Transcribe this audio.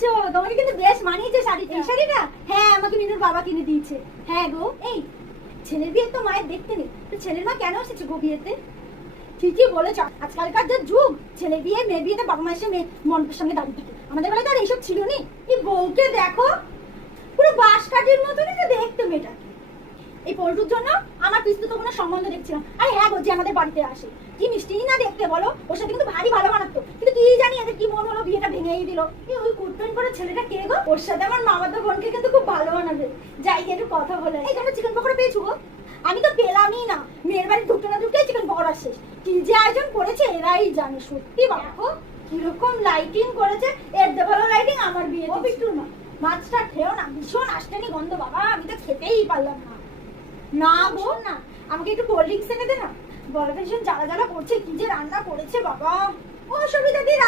আছো? তোমাকে কিন্তু বেশ মানিয়েছে শাড়িটা। এই শাড়িটা? হ্যাঁ, আমাকে মিনুর বাবা কিনে দিয়েছে। হ্যাঁ গো। এই ছেলের বিয়ে তো মায়ের দেখতে নেই, তো ছেলের মা কেন এসেছে গো বিয়েতে? ঠিকই বলেছ, আজকালকার যে যুগ, ছেলে বিয়ে মেয়ে বিয়েতে বাবা মা এসে মেয়ে মণ্ডপের সামনে দাঁড়িয়ে থাকে। আমাদের বেলায় তো আর এইসব ছিল নি। এই বউকে দেখো, পুরো বাঁশ কাঠির মতনই তো দেখতে মেয়েটা। এই পল্টুর জন্য আমার পিস্তু কোনো সম্বন্ধ দেখছিলাম। আরে হ্যাঁ গো, যে আমাদের বাড়িতে আসে কি মিষ্টি না দেখতে বলো, ওর সাথে কিন্তু ভারী ভালো মানাতো। কিন্তু কি জানি এদের কি মন হলো, বিয়েটা ভেঙেই দিল। ওই কুটপেন পরে ছেলেটা কে গো? ওর সাথে আমার মামাতো বোনকে কিন্তু খুব ভালো মানাবে। যাই গিয়ে একটু কথা বলে। এই তোমরা চিকেন পকোড়া পেয়েছো গো? আমি তো পেলামই না। মেয়ের বাড়ি ঢুকতে না ঢুকতেই চিকেন পকোড়া শেষ। কি যে আয়োজন করেছে এরাই জানে। সত্যি দেখো কিরকম লাইটিং করেছে। এর দিয়ে ভালো লাইটিং আমার বিয়ে। ও বিট্টুর মা, মাছটা খেও না, ভীষণ আসতেনি গন্ধ বাবা, আমি তো খেতেই পারলাম না। না গো না, আমাকে একটু কোল্ড ড্রিঙ্কস এনে দে না। গলাটা ভীষণ জ্বালা জ্বালা করছে, কি যে রান্না করেছে বাবা। অসুবিধা দিয়ে